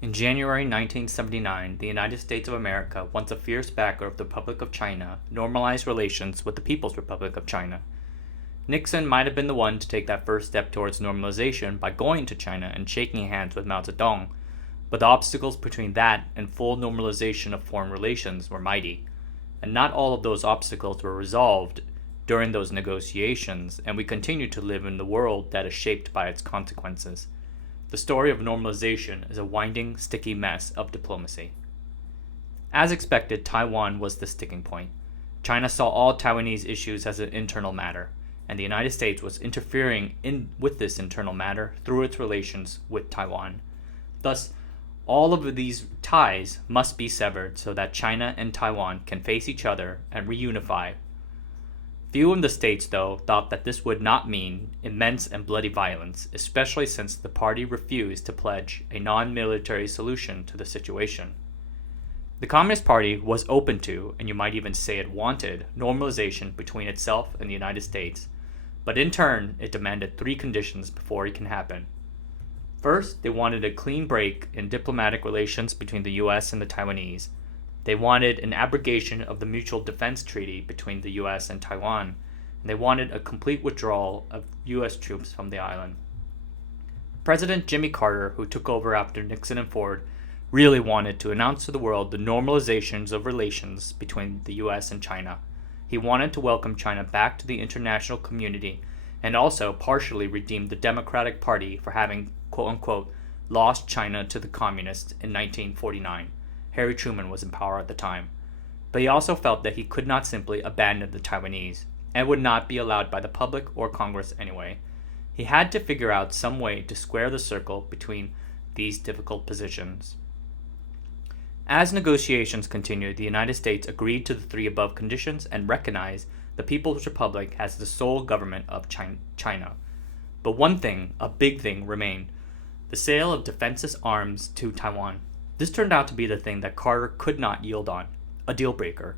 In January 1979, the United States of America, once a fierce backer of the Republic of China, normalized relations with the People's Republic of China. Nixon might have been the one to take that first step towards normalization by going to China and shaking hands with Mao Zedong, but the obstacles between that and full normalization of foreign relations were mighty, and not all of those obstacles were resolved during those negotiations, and we continue to live in the world that is shaped by its consequences. The story of normalization is a winding, sticky mess of diplomacy. As expected, Taiwan was the sticking point. China saw all Taiwanese issues as an internal matter, and the United States was interfering with this internal matter through its relations with Taiwan. Thus, all of these ties must be severed so that China and Taiwan can face each other and reunify. Few in the States, though, thought that this would not mean immense and bloody violence, especially since the party refused to pledge a non-military solution to the situation. The Communist Party was open to, and you might even say it wanted, normalization between itself and the United States, but in turn, it demanded three conditions before it can happen. First, they wanted a clean break in diplomatic relations between the US and the Taiwanese. They wanted an abrogation of the Mutual Defense Treaty between the US and Taiwan, and they wanted a complete withdrawal of US troops from the island. President Jimmy Carter, who took over after Nixon and Ford, really wanted to announce to the world the normalizations of relations between the US and China. He wanted to welcome China back to the international community and also partially redeem the Democratic Party for having, quote-unquote, lost China to the communists in 1949. Harry Truman was in power at the time. But he also felt that he could not simply abandon the Taiwanese, and would not be allowed by the public or Congress anyway. He had to figure out some way to square the circle between these difficult positions. As negotiations continued, the United States agreed to the three above conditions and recognized the People's Republic as the sole government of China. But one thing, a big thing, remained: the sale of defensive arms to Taiwan. This turned out to be the thing that Carter could not yield on, a deal breaker.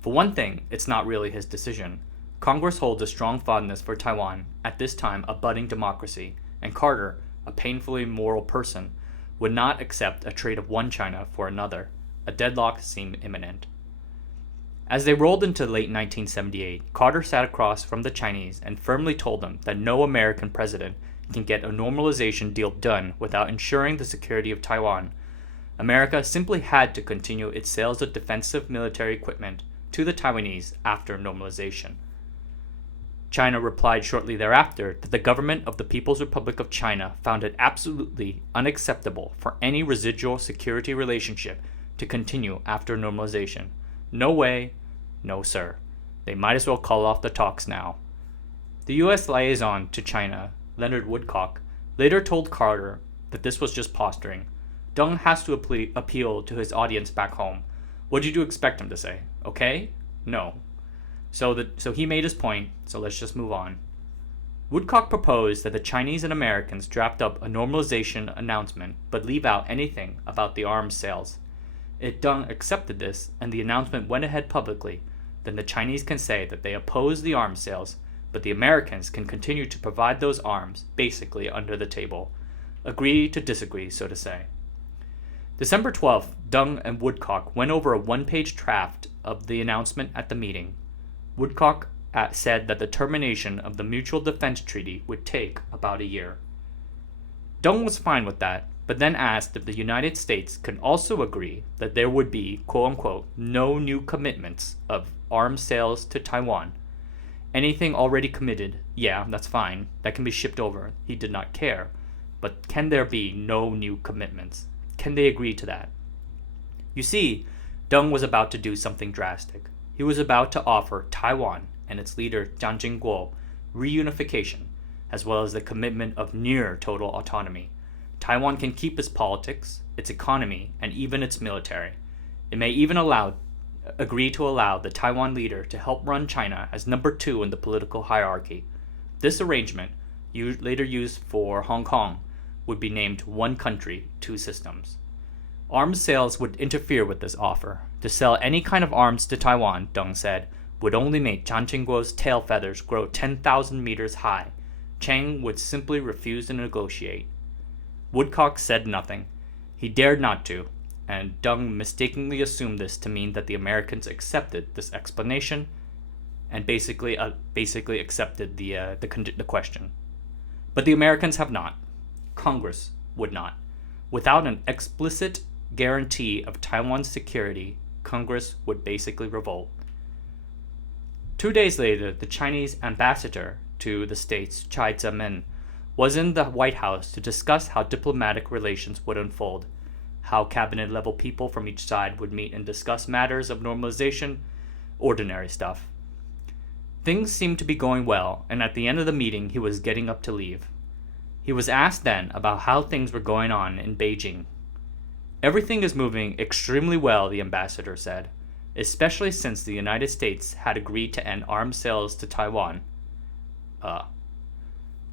For one thing, it's not really his decision. Congress holds a strong fondness for Taiwan, at this time a budding democracy, and Carter, a painfully moral person, would not accept a trade of one China for another. A deadlock seemed imminent. As they rolled into late 1978, Carter sat across from the Chinese and firmly told them that no American president can get a normalization deal done without ensuring the security of Taiwan. America simply had to continue its sales of defensive military equipment to the Taiwanese after normalization. China replied shortly thereafter that the government of the People's Republic of China found it absolutely unacceptable for any residual security relationship to continue after normalization. No way, no sir. They might as well call off the talks now. The U.S. liaison to China, Leonard Woodcock, later told Carter that this was just posturing. Deng has to appeal to his audience back home. What did you expect him to say? Okay? No. So he made his point, so let's just move on. Woodcock proposed that the Chinese and Americans draft up a normalization announcement but leave out anything about the arms sales. If Deng accepted this and the announcement went ahead publicly, then the Chinese can say that they oppose the arms sales, but the Americans can continue to provide those arms, basically under the table. Agree to disagree, so to say. December 12th, Deng and Woodcock went over a one-page draft of the announcement at the meeting. Woodcock said that the termination of the Mutual Defense Treaty would take about a year. Deng was fine with that, but then asked if the United States could also agree that there would be, quote-unquote, no new commitments of arms sales to Taiwan. Anything already committed, yeah, that's fine, that can be shipped over. He did not care. But can there be no new commitments? Can they agree to that? You see, Deng was about to do something drastic. He was about to offer Taiwan and its leader Jiang Jingguo reunification, as well as the commitment of near total autonomy. Taiwan can keep its politics, its economy, and even its military. It may even agree to allow the Taiwan leader to help run China as number 2 in the political hierarchy. This arrangement, later used for Hong Kong, would be named One Country, Two Systems. Arms sales would interfere with this offer. To sell any kind of arms to Taiwan, Deng said, would only make Jiang Jingguo's tail feathers grow 10,000 meters high. Chang would simply refuse to negotiate. Woodcock said nothing. He dared not to, and Deng mistakenly assumed this to mean that the Americans accepted this explanation and basically accepted the question. But the Americans have not. Congress would not. Without an explicit guarantee of Taiwan's security, Congress would basically revolt. 2 days later, the Chinese ambassador to the States, Chai Zemin, was in the White House to discuss how diplomatic relations would unfold, how cabinet-level people from each side would meet and discuss matters of normalization, ordinary stuff. Things seemed to be going well, and at the end of the meeting he was getting up to leave. He was asked then about how things were going on in Beijing. Everything is moving extremely well, the ambassador said, especially since the United States had agreed to end arms sales to Taiwan.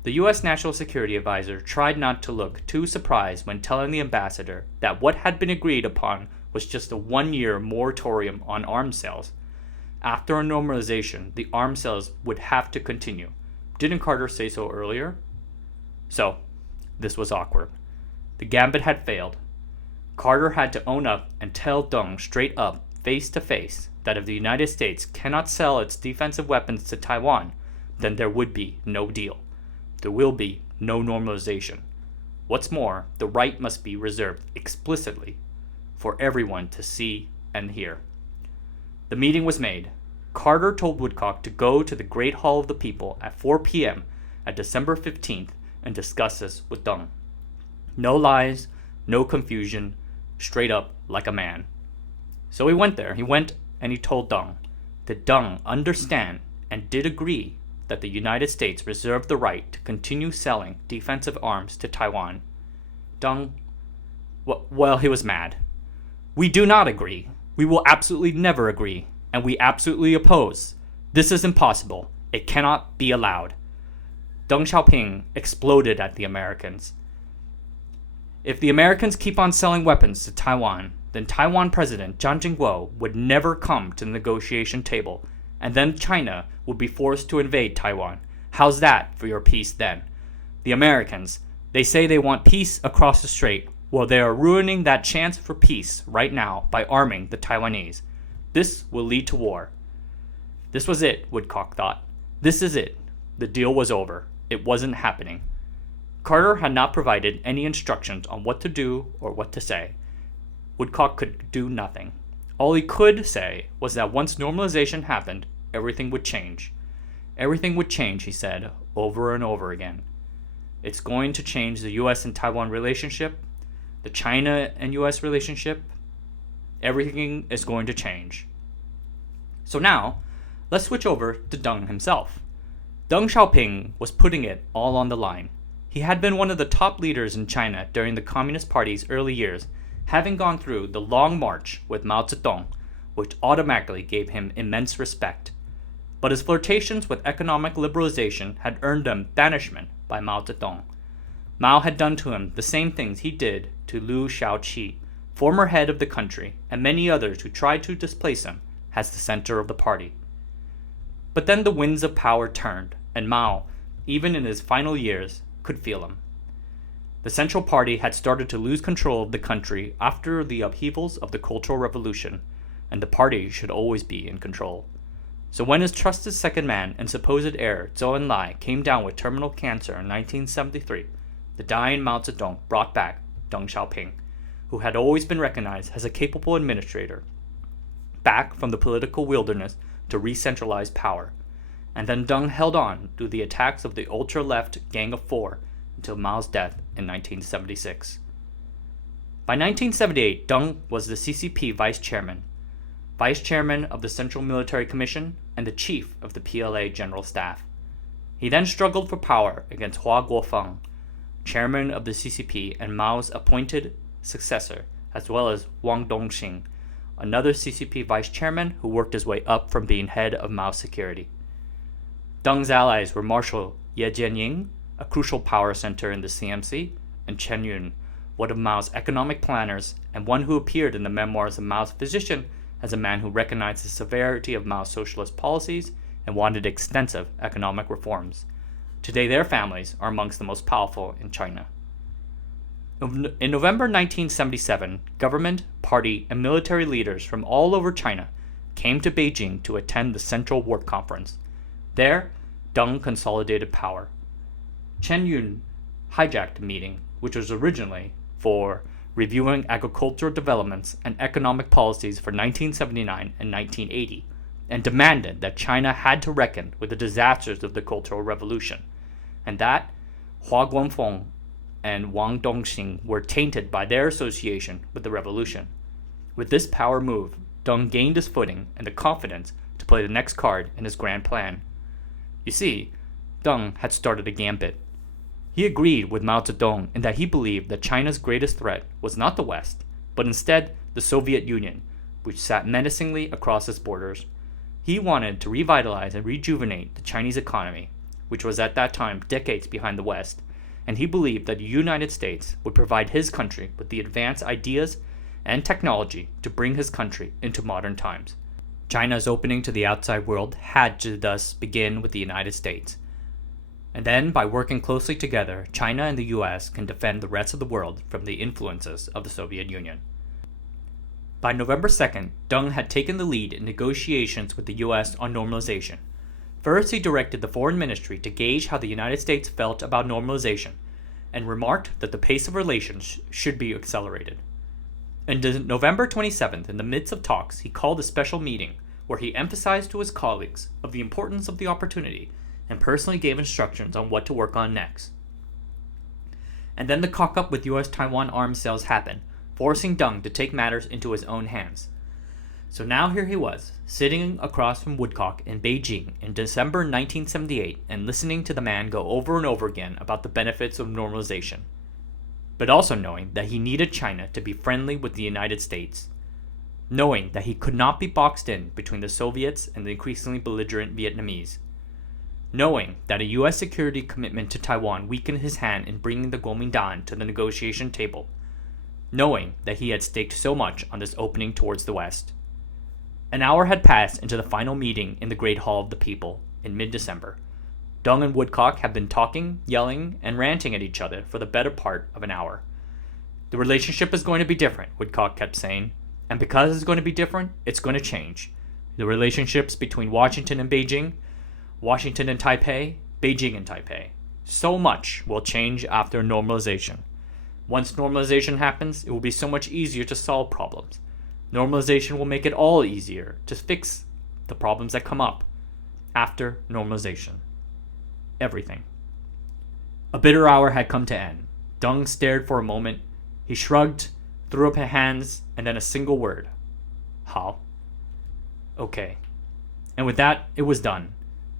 The U.S. National Security Advisor tried not to look too surprised when telling the ambassador that what had been agreed upon was just a 1-year moratorium on arms sales. After a normalization, the arms sales would have to continue. Didn't Carter say so earlier? So, this was awkward. The gambit had failed. Carter had to own up and tell Deng straight up, face to face, that if the United States cannot sell its defensive weapons to Taiwan, then there would be no deal. There will be no normalization. What's more, the right must be reserved explicitly for everyone to see and hear. The meeting was made. Carter told Woodcock to go to the Great Hall of the People at 4 p.m. at December 15th and discuss this with Deng. No lies, no confusion, straight up like a man. So he went there. He went and he told Deng. Did Deng understand and did agree that the United States reserved the right to continue selling defensive arms to Taiwan? Deng, well, he was mad. We do not agree. We will absolutely never agree, and we absolutely oppose. This is impossible. It cannot be allowed. Deng Xiaoping exploded at the Americans. If the Americans keep on selling weapons to Taiwan, then Taiwan President Chiang Ching-kuo would never come to the negotiation table, and then China would be forced to invade Taiwan. How's that for your peace then? The Americans, they say they want peace across the strait. Well, they are ruining that chance for peace right now by arming the Taiwanese. This will lead to war. This was it, Woodcock thought. This is it. The deal was over. It wasn't happening. Carter had not provided any instructions on what to do or what to say. Woodcock could do nothing. All he could say was that once normalization happened, everything would change. Everything would change, he said, over and over again. It's going to change the U.S. and Taiwan relationship, the China and U.S. relationship. Everything is going to change. So now, let's switch over to Deng himself. Deng Xiaoping was putting it all on the line. He had been one of the top leaders in China during the Communist Party's early years, having gone through the long march with Mao Zedong, which automatically gave him immense respect. But his flirtations with economic liberalization had earned him banishment by Mao Zedong. Mao had done to him the same things he did to Liu Shaoqi, former head of the country, and many others who tried to displace him as the center of the party. But then the winds of power turned, and Mao, even in his final years, could feel them. The Central Party had started to lose control of the country after the upheavals of the Cultural Revolution, and the party should always be in control. So when his trusted second man and supposed heir Zhou Enlai came down with terminal cancer in 1973, the dying Mao Zedong brought back Deng Xiaoping, who had always been recognized as a capable administrator, back from the political wilderness to re-centralize power. And then Deng held on to the attacks of the ultra-left Gang of Four until Mao's death in 1976. By 1978, Deng was the CCP vice chairman of the Central Military Commission, and the chief of the PLA General Staff. He then struggled for power against Hua Guofeng, chairman of the CCP and Mao's appointed successor, as well as Wang Dongxing, another CCP vice chairman who worked his way up from being head of Mao's security. Deng's allies were Marshal Ye Jianying, a crucial power center in the CMC, and Chen Yun, one of Mao's economic planners and one who appeared in the memoirs of Mao's physician as a man who recognized the severity of Mao's socialist policies and wanted extensive economic reforms. Today their families are amongst the most powerful in China. In November 1977, government, party, and military leaders from all over China came to Beijing to attend the Central Work Conference. There, Deng consolidated power. Chen Yun hijacked the meeting, which was originally for reviewing agricultural developments and economic policies for 1979 and 1980, and demanded that China had to reckon with the disasters of the Cultural Revolution, and that Hua Guangfeng and Wang Dongxing were tainted by their association with the revolution. With this power move, Deng gained his footing and the confidence to play the next card in his grand plan. You see, Deng had started a gambit. He agreed with Mao Zedong in that he believed that China's greatest threat was not the West, but instead the Soviet Union, which sat menacingly across its borders. He wanted to revitalize and rejuvenate the Chinese economy, which was at that time decades behind the West, and he believed that the United States would provide his country with the advanced ideas and technology to bring his country into modern times. China's opening to the outside world had to thus begin with the United States. And then, by working closely together, China and the US can defend the rest of the world from the influences of the Soviet Union. By November 2nd, Deng had taken the lead in negotiations with the US on normalization. First, he directed the Foreign Ministry to gauge how the United States felt about normalization, and remarked that the pace of relations should be accelerated. On November 27th, in the midst of talks, he called a special meeting where he emphasized to his colleagues of the importance of the opportunity and personally gave instructions on what to work on next. And then the cock-up with US-Taiwan arms sales happened, forcing Deng to take matters into his own hands. So now here he was, sitting across from Woodcock in Beijing in December 1978 and listening to the man go over and over again about the benefits of normalization, but also knowing that he needed China to be friendly with the United States, knowing that he could not be boxed in between the Soviets and the increasingly belligerent Vietnamese, knowing that a U.S. security commitment to Taiwan weakened his hand in bringing the Kuomintang to the negotiation table, knowing that he had staked so much on this opening towards the West. An hour had passed into the final meeting in the Great Hall of the People in mid-December. Deng and Woodcock had been talking, yelling, and ranting at each other for the better part of an hour. The relationship is going to be different, Woodcock kept saying, and because it's going to be different, it's going to change. The relationships between Washington and Beijing, Washington and Taipei, Beijing and Taipei. So much will change after normalization. Once normalization happens, it will be so much easier to solve problems. Normalization will make it all easier to fix the problems that come up after normalization. Everything. A bitter hour had come to end. Deng stared for a moment. He shrugged, threw up his hands, and then a single word. How? Okay. And with that, it was done.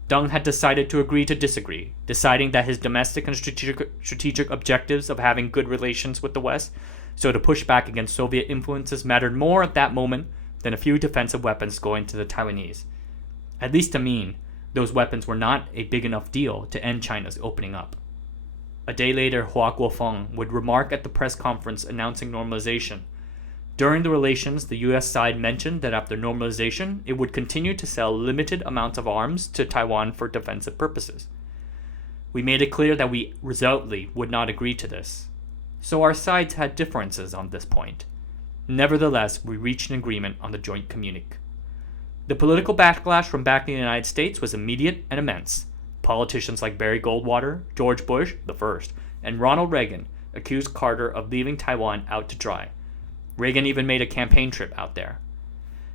Deng had decided to agree to disagree, deciding that his domestic and strategic objectives of having good relations with the West, so to push back against Soviet influences, mattered more at that moment than a few defensive weapons going to the Taiwanese. At least to me, those weapons were not a big enough deal to end China's opening up. A day later, Hua Guofeng would remark at the press conference announcing normalization. During the relations, the U.S. side mentioned that after normalization, it would continue to sell limited amounts of arms to Taiwan for defensive purposes. We made it clear that we resolutely would not agree to this. So our sides had differences on this point. Nevertheless, we reached an agreement on the joint communique. The political backlash from back in the United States was immediate and immense. Politicians like Barry Goldwater, George Bush, the first, and Ronald Reagan accused Carter of leaving Taiwan out to dry. Reagan even made a campaign trip out there.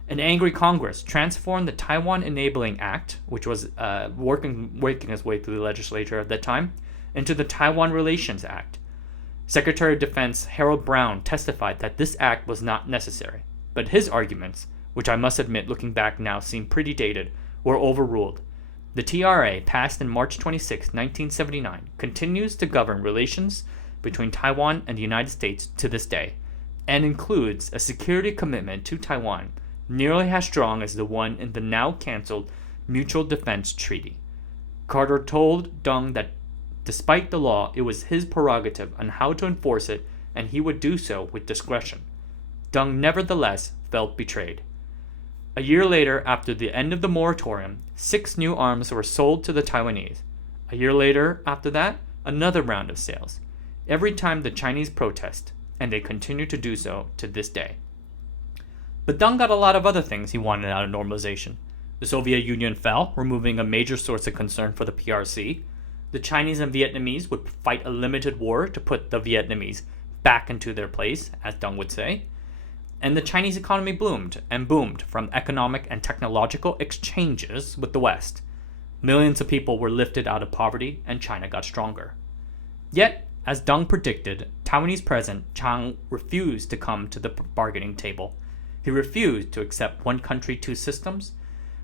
An angry Congress transformed the Taiwan Enabling Act, which was working its way through the legislature at that time, into the Taiwan Relations Act. Secretary of Defense Harold Brown testified that this act was not necessary, but his arguments, which I must admit looking back now seem pretty dated, were overruled. The TRA, passed in March 26, 1979, continues to govern relations between Taiwan and the United States to this day, and includes a security commitment to Taiwan nearly as strong as the one in the now canceled Mutual Defense Treaty. Carter told Deng that despite the law, it was his prerogative on how to enforce it, and he would do so with discretion. Deng nevertheless felt betrayed. A year later, after the end of the moratorium, 6 new arms were sold to the Taiwanese. A year later, after that, another round of sales. every time the Chinese protest, and they continue to do so to this day. But Deng got a lot of other things he wanted out of normalization. The Soviet Union fell, removing a major source of concern for the PRC. The Chinese and Vietnamese would fight a limited war to put the Vietnamese back into their place, as Deng would say. And the Chinese economy bloomed and boomed from economic and technological exchanges with the West. Millions of people were lifted out of poverty, and China got stronger. Yet, as Deng predicted, Taiwanese President Chiang refused to come to the bargaining table. He refused to accept one country, two systems,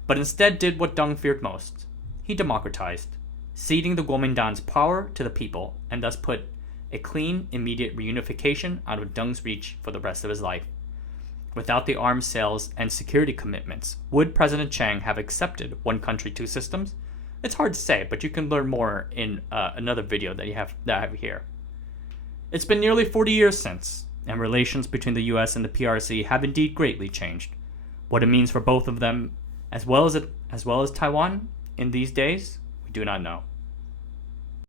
but instead did what Deng feared most. He democratized, ceding the Kuomintang's power to the people, and thus put a clean, immediate reunification out of Deng's reach for the rest of his life. Without the arms sales and security commitments, would President Chiang have accepted one country, two systems? It's hard to say, but you can learn more in another video that I have here. It's been nearly 40 years since, and relations between the US and the PRC have indeed greatly changed. What it means for both of them, as well as Taiwan in these days, we do not know.